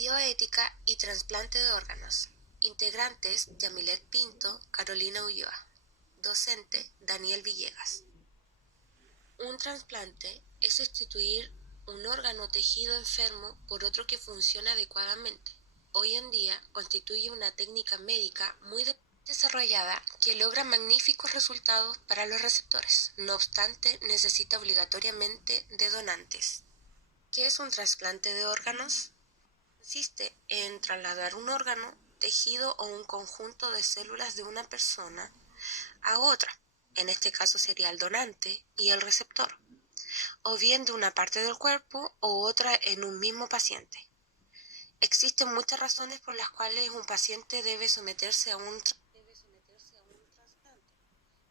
Bioética y trasplante de órganos. Integrantes: Yamilet Pinto, Carolina Ulloa. Docente: Daniel Villegas. Un trasplante es sustituir un órgano o tejido enfermo por otro que funcione adecuadamente. Hoy en día constituye una técnica médica muy desarrollada que logra magníficos resultados para los receptores. No obstante, necesita obligatoriamente de donantes. ¿Qué es un trasplante de órganos? Consiste en trasladar un órgano, tejido o un conjunto de células de una persona a otra, en este caso sería el donante y el receptor, o bien de una parte del cuerpo o otra en un mismo paciente. Existen muchas razones por las cuales un paciente debe someterse a un trasplante.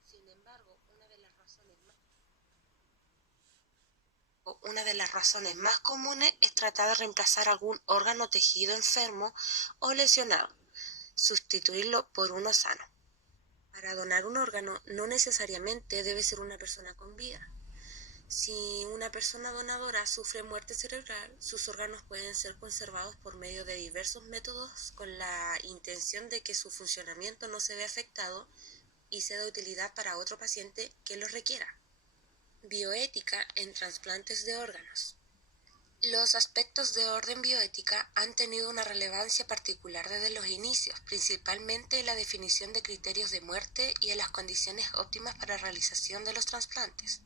Sin embargo, una de las razones más comunes es tratar de reemplazar algún órgano o tejido enfermo o lesionado, sustituirlo por uno sano. Para donar un órgano no necesariamente debe ser una persona con vida. Si una persona donadora sufre muerte cerebral, sus órganos pueden ser conservados por medio de diversos métodos con la intención de que su funcionamiento no se vea afectado y sea de utilidad para otro paciente que lo requiera. Bioética en trasplantes de órganos. Los aspectos de orden bioética han tenido una relevancia particular desde los inicios, principalmente en la definición de criterios de muerte y en las condiciones óptimas para la realización de los trasplantes.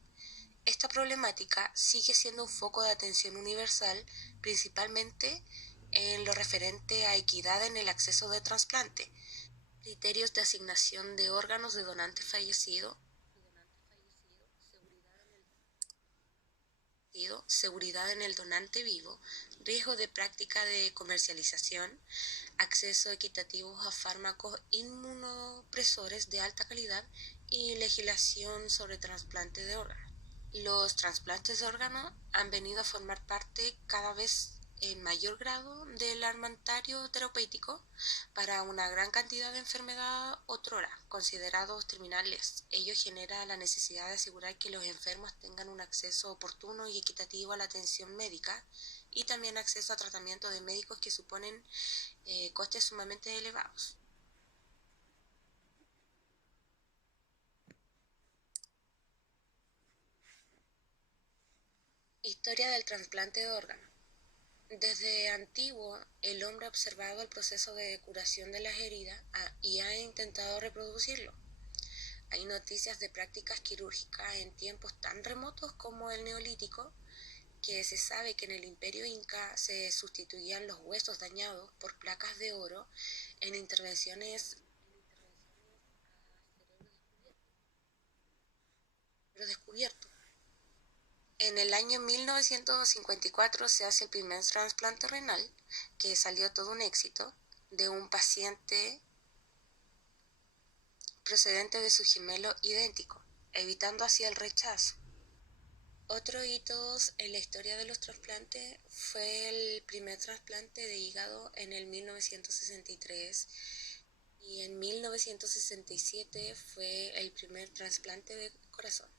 Esta problemática sigue siendo un foco de atención universal, principalmente en lo referente a equidad en el acceso de trasplante, criterios de asignación de órganos de donante fallecido, seguridad en el donante vivo, riesgo de práctica de comercialización, acceso equitativo a fármacos inmunopresores de alta calidad y legislación sobre trasplante de órganos. Los trasplantes de órganos han venido a formar parte cada vez en mayor grado del armamentario terapéutico para una gran cantidad de enfermedades otrora considerados terminales. Ello genera la necesidad de asegurar que los enfermos tengan un acceso oportuno y equitativo a la atención médica y también acceso a tratamientos de médicos que suponen costes sumamente elevados. Historia del trasplante de órganos. Desde antiguo, el hombre ha observado el proceso de curación de las heridas y ha intentado reproducirlo. Hay noticias de prácticas quirúrgicas en tiempos tan remotos como el Neolítico, que se sabe que en el Imperio Inca se sustituían los huesos dañados por placas de oro en intervenciones a cerebro descubierto. En el año 1954 se hace el primer trasplante renal, que salió todo un éxito, de un paciente procedente de su gemelo idéntico, evitando así el rechazo. Otro hito en la historia de los trasplantes fue el primer trasplante de hígado en el 1963 y en 1967 fue el primer trasplante de corazón.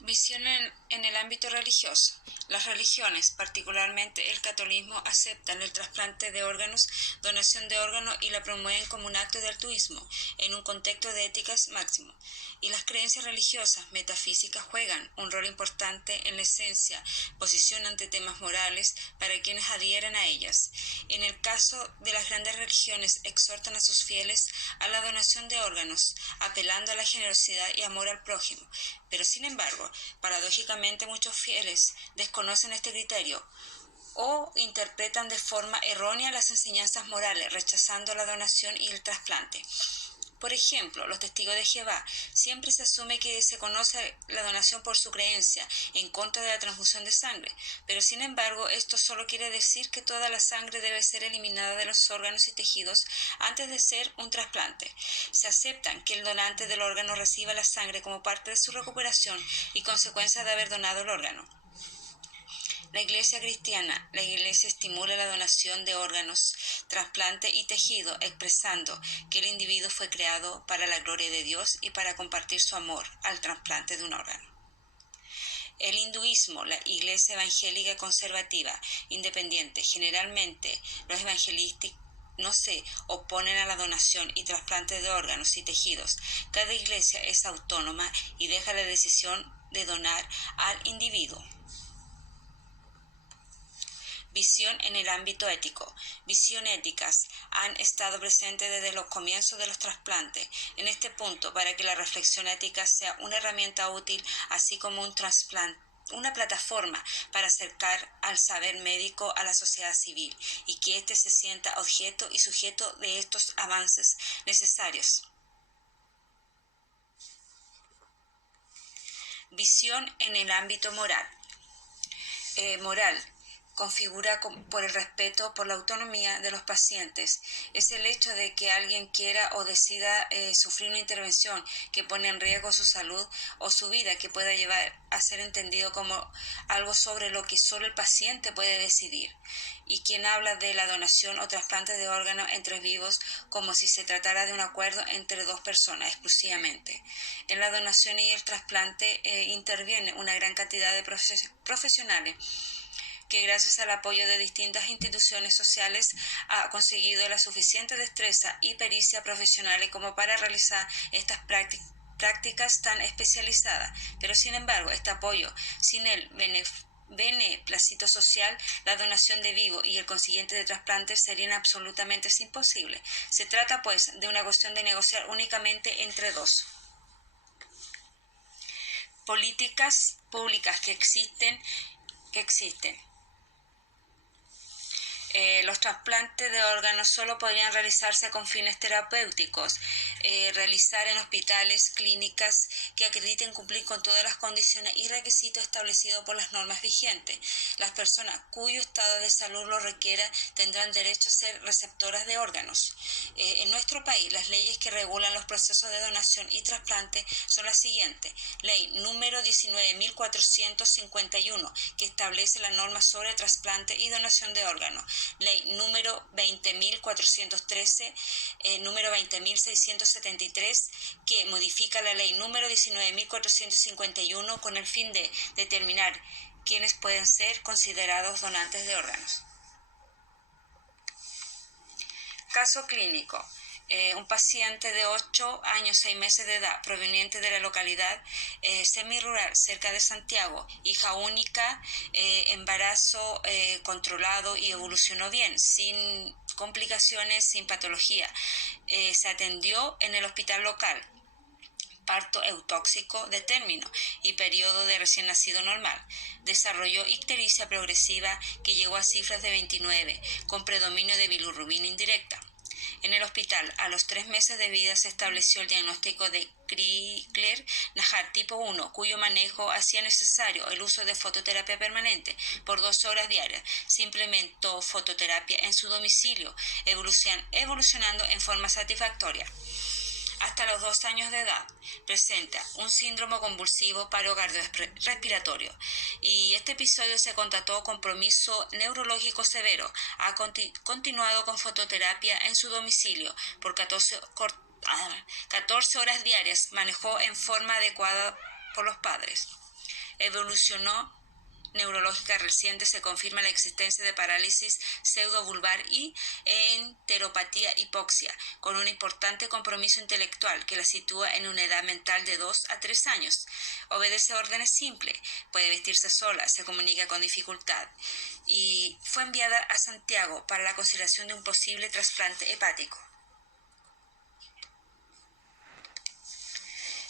Visión en el ámbito religioso. Las religiones, particularmente el catolicismo, aceptan el trasplante de órganos, donación de órganos y la promueven como un acto de altruismo en un contexto de éticas máximo. Y las creencias religiosas metafísicas juegan un rol importante en la esencia, posición ante temas morales para quienes adhieren a ellas. En el caso de las grandes religiones, exhortan a sus fieles a la donación de órganos, apelando a la generosidad y amor al prójimo. Pero sin embargo, paradójicamente muchos fieles desconocen este criterio o interpretan de forma errónea las enseñanzas morales, rechazando la donación y el trasplante. Por ejemplo, los testigos de Jehová. Siempre se asume que se conoce la donación por su creencia en contra de la transfusión de sangre, pero sin embargo esto solo quiere decir que toda la sangre debe ser eliminada de los órganos y tejidos antes de ser un trasplante. Se aceptan que el donante del órgano reciba la sangre como parte de su recuperación y consecuencia de haber donado el órgano. La Iglesia cristiana, la Iglesia estimula la donación de órganos, trasplante y tejido, expresando que el individuo fue creado para la gloria de Dios y para compartir su amor al trasplante de un órgano. El hinduismo, la Iglesia evangélica conservativa, independiente, generalmente los evangelistas no se oponen a la donación y trasplante de órganos y tejidos. Cada iglesia es autónoma y deja la decisión de donar al individuo. Visión en el ámbito ético. Visiones éticas han estado presentes desde los comienzos de los trasplantes. En este punto, para que la reflexión ética sea una herramienta útil, así como una plataforma para acercar al saber médico a la sociedad civil y que éste se sienta objeto y sujeto de estos avances necesarios. Visión en el ámbito moral. Moral configura por el respeto por la autonomía de los pacientes. Es el hecho de que alguien quiera o decida sufrir una intervención que pone en riesgo su salud o su vida, que pueda llevar a ser entendido como algo sobre lo que solo el paciente puede decidir. Y quien habla de la donación o trasplante de órganos entre vivos como si se tratara de un acuerdo entre dos personas exclusivamente. En la donación y el trasplante interviene una gran cantidad de profesionales que gracias al apoyo de distintas instituciones sociales ha conseguido la suficiente destreza y pericia profesionales como para realizar estas prácticas tan especializadas. Pero sin embargo, este apoyo, sin el beneplácito social, la donación de vivo y el consiguiente de trasplantes serían absolutamente imposibles. Se trata, pues, de una cuestión de negociar únicamente entre dos. Políticas públicas que existen. Los trasplantes de órganos solo podrían realizarse con fines terapéuticos, realizar en hospitales, clínicas que acrediten cumplir con todas las condiciones y requisitos establecidos por las normas vigentes. Las personas cuyo estado de salud lo requiera tendrán derecho a ser receptoras de órganos. En nuestro país, las leyes que regulan los procesos de donación y trasplante son las siguientes. Ley número 19.451, que establece la norma sobre trasplante y donación de órganos. Ley número 20.413, número 20.673, que modifica la ley número 19.451 con el fin de determinar quiénes pueden ser considerados donantes de órganos. Caso clínico. Un paciente de 8 años, 6 meses de edad, proveniente de la localidad semirural cerca de Santiago, hija única, embarazo controlado y evolucionó bien, sin complicaciones, sin patología. Se atendió en el hospital local. Parto eutóxico de término y periodo de recién nacido normal. Desarrolló ictericia progresiva que llegó a cifras de 29, con predominio de bilirrubina indirecta. En el hospital, a los 3 meses de vida, se estableció el diagnóstico de Crigler-Najjar tipo 1, cuyo manejo hacía necesario el uso de fototerapia permanente por 12 horas diarias. Se implementó fototerapia en su domicilio, evolucionando en forma satisfactoria. Hasta los 2 años de edad presenta un síndrome convulsivo paro cardiorrespiratorio y este episodio se constató compromiso neurológico severo. Ha continuado con fototerapia en su domicilio por 14 horas diarias, manejó en forma adecuada por los padres. Evolucionó neurológica reciente, se confirma la existencia de parálisis pseudovulvar y enteropatía hipoxia, con un importante compromiso intelectual que la sitúa en una edad mental de 2 a 3 años. Obedece órdenes simples, puede vestirse sola, se comunica con dificultad y fue enviada a Santiago para la consideración de un posible trasplante hepático.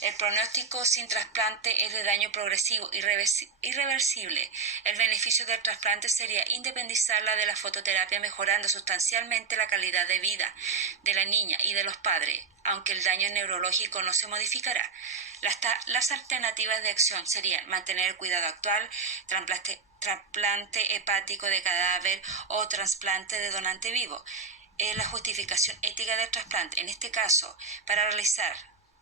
El pronóstico sin trasplante es de daño progresivo irreversible. El beneficio del trasplante sería independizarla de la fototerapia, mejorando sustancialmente la calidad de vida de la niña y de los padres, aunque el daño neurológico no se modificará. Las alternativas de acción serían mantener el cuidado actual, trasplante hepático de cadáver o trasplante de donante vivo. La justificación ética del trasplante. En este caso, para realizar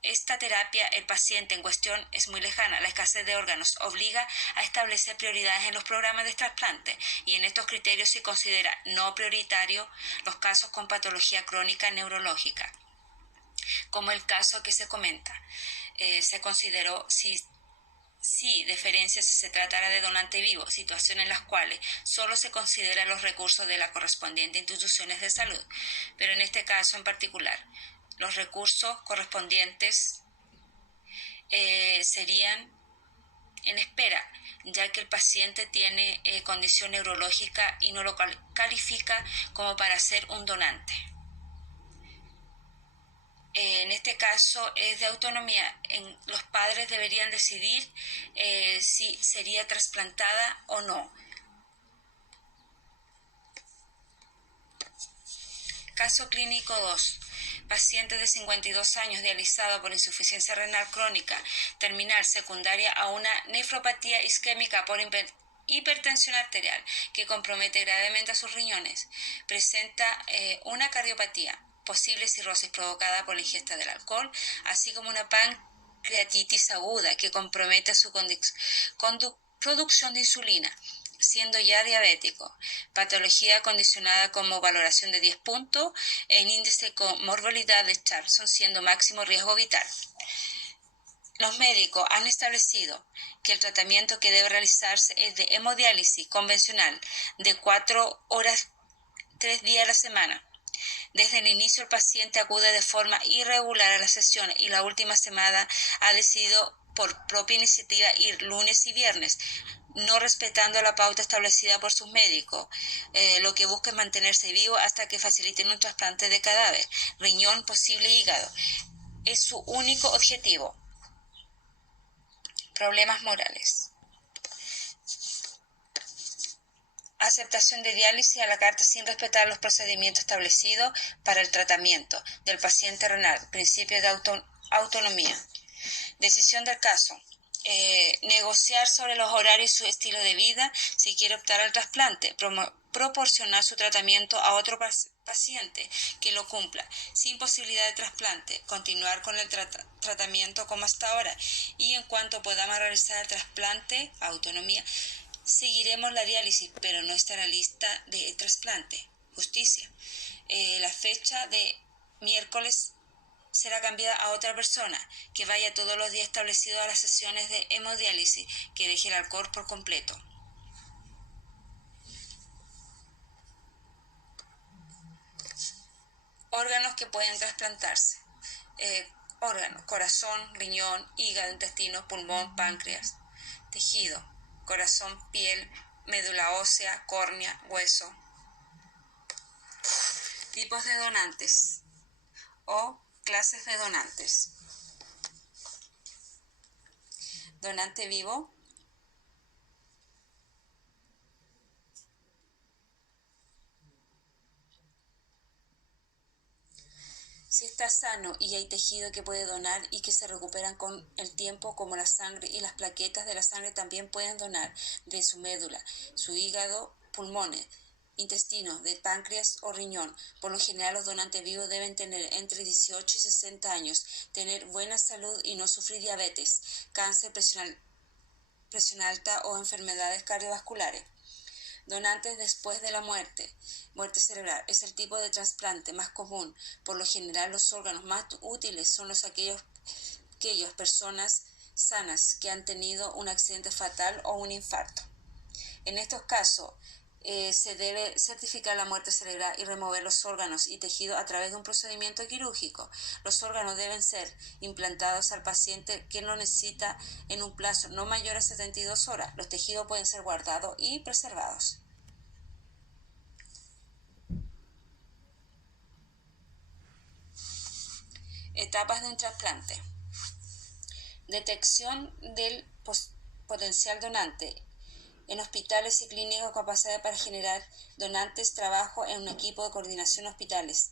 esta terapia, el paciente en cuestión es muy lejana. La escasez de órganos obliga a establecer prioridades en los programas de trasplante, y en estos criterios se considera no prioritario los casos con patología crónica neurológica, como el caso que se comenta. Se consideró si deferencia si se tratara de donante vivo, situaciones en las cuales solo se consideran los recursos de las correspondientes instituciones de salud, pero en este caso en particular, los recursos correspondientes serían en espera, ya que el paciente tiene condición neurológica y no lo califica como para ser un donante. En este caso es de autonomía. Los padres deberían decidir si sería trasplantada o no. Caso clínico 2. Paciente de 52 años dializado por insuficiencia renal crónica terminal secundaria a una nefropatía isquémica por hipertensión arterial que compromete gravemente a sus riñones. Presenta una cardiopatía, posible cirrosis provocada por la ingesta del alcohol, así como una pancreatitis aguda que compromete su producción de insulina, siendo ya diabético. Patología condicionada como valoración de 10 puntos en índice con morbilidad de Charlson, siendo máximo riesgo vital. Los médicos han establecido que el tratamiento que debe realizarse es de hemodiálisis convencional de 4 horas 3 días a la semana. Desde el inicio el paciente acude de forma irregular a las sesiones y la última semana ha decidido por propia iniciativa ir lunes y viernes, no respetando la pauta establecida por sus médicos. Lo que busca es mantenerse vivo hasta que faciliten un trasplante de cadáver, riñón, posible hígado. Es su único objetivo. Problemas morales. Aceptación de diálisis a la carta sin respetar los procedimientos establecidos para el tratamiento del paciente renal, principio de autonomía. Decisión del caso. Negociar sobre los horarios y su estilo de vida si quiere optar al trasplante, proporcionar su tratamiento a otro paciente que lo cumpla, sin posibilidad de trasplante, continuar con el tratamiento como hasta ahora, y en cuanto podamos realizar el trasplante, autonomía, seguiremos la diálisis, pero no estará lista de trasplante. Justicia. La fecha de miércoles será cambiada a otra persona que vaya todos los días establecidos a las sesiones de hemodiálisis, que deje el alcohol por completo. Órganos que pueden trasplantarse. Órganos: corazón, riñón, hígado, intestino, pulmón, páncreas. Tejido: corazón, piel, médula ósea, córnea, hueso. Tipos de donantes o clases de donantes. Donante vivo. Si está sano y hay tejido que puede donar y que se recuperan con el tiempo, como la sangre y las plaquetas de la sangre, también pueden donar de su médula, su hígado, pulmones, intestinos, de páncreas o riñón. Por lo general, los donantes vivos deben tener entre 18 y 60 años, tener buena salud y no sufrir diabetes, cáncer, presión alta o enfermedades cardiovasculares. Donantes después de la muerte. Muerte cerebral es el tipo de trasplante más común. Por lo general, los órganos más útiles son aquellas personas sanas que han tenido un accidente fatal o un infarto. En estos casos, se debe certificar la muerte cerebral y remover los órganos y tejidos a través de un procedimiento quirúrgico. Los órganos deben ser implantados al paciente que lo necesita en un plazo no mayor a 72 horas. Los tejidos pueden ser guardados y preservados. Etapas de un trasplante. Detección del potencial donante. En hospitales y clínicas, capacidad para generar donantes, trabajo en un equipo de coordinación hospitales.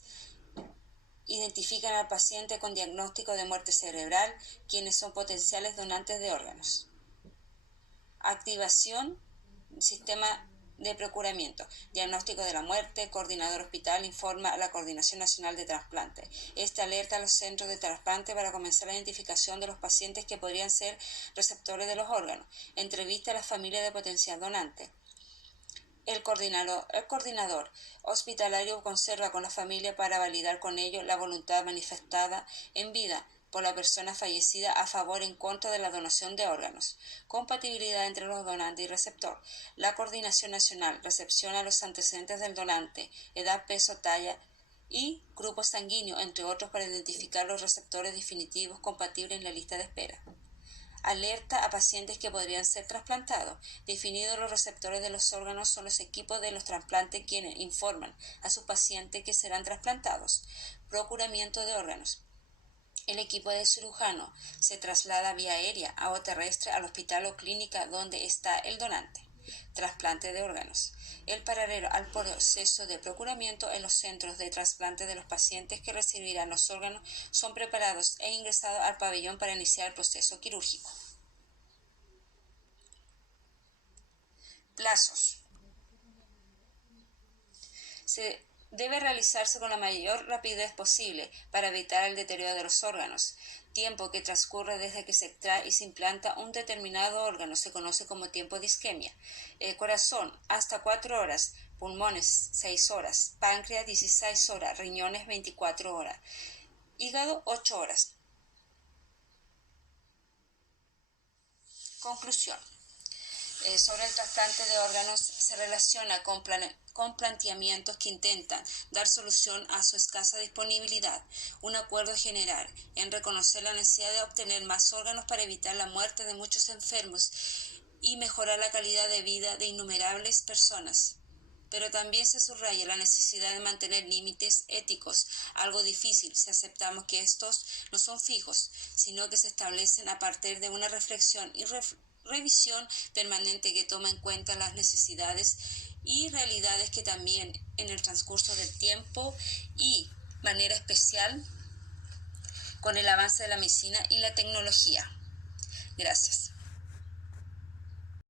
Identifican al paciente con diagnóstico de muerte cerebral, quienes son potenciales donantes de órganos. Activación, sistema de procuramiento. Diagnóstico de la muerte, coordinador hospital informa a la Coordinación Nacional de Trasplante. Este alerta a los centros de trasplante para comenzar la identificación de los pacientes que podrían ser receptores de los órganos. Entrevista a las familias de potencial donante. El coordinador hospitalario conserva con la familia para validar con ellos la voluntad manifestada en vida por la persona fallecida a favor o en contra de la donación de órganos. Compatibilidad entre los donantes y receptor. La Coordinación Nacional recepciona los antecedentes del donante, edad, peso, talla y grupo sanguíneo, entre otros, para identificar los receptores definitivos compatibles en la lista de espera. Alerta a pacientes que podrían ser trasplantados. Definidos los receptores de los órganos, son los equipos de los trasplantes quienes informan a sus pacientes que serán trasplantados. Procuramiento de órganos. El equipo de cirujano se traslada vía aérea o terrestre al hospital o clínica donde está el donante. Trasplante de órganos. El paralelo al proceso de procuramiento en los centros de trasplante de los pacientes que recibirán los órganos son preparados e ingresados al pabellón para iniciar el proceso quirúrgico. Plazos. Se debe realizarse con la mayor rapidez posible para evitar el deterioro de los órganos. Tiempo que transcurre desde que se extrae y se implanta un determinado órgano se conoce como tiempo de isquemia. Corazón, hasta 4 horas. Pulmones, 6 horas. Páncreas, 16 horas. Riñones, 24 horas. Hígado, 8 horas. Conclusión. Sobre el trasplante de órganos se relaciona con planteamientos que intentan dar solución a su escasa disponibilidad. Un acuerdo general en reconocer la necesidad de obtener más órganos para evitar la muerte de muchos enfermos y mejorar la calidad de vida de innumerables personas. Pero también se subraya la necesidad de mantener límites éticos, algo difícil si aceptamos que estos no son fijos, sino que se establecen a partir de una reflexión y revisión permanente que toma en cuenta las necesidades y realidades que también en el transcurso del tiempo y manera especial con el avance de la medicina y la tecnología. Gracias.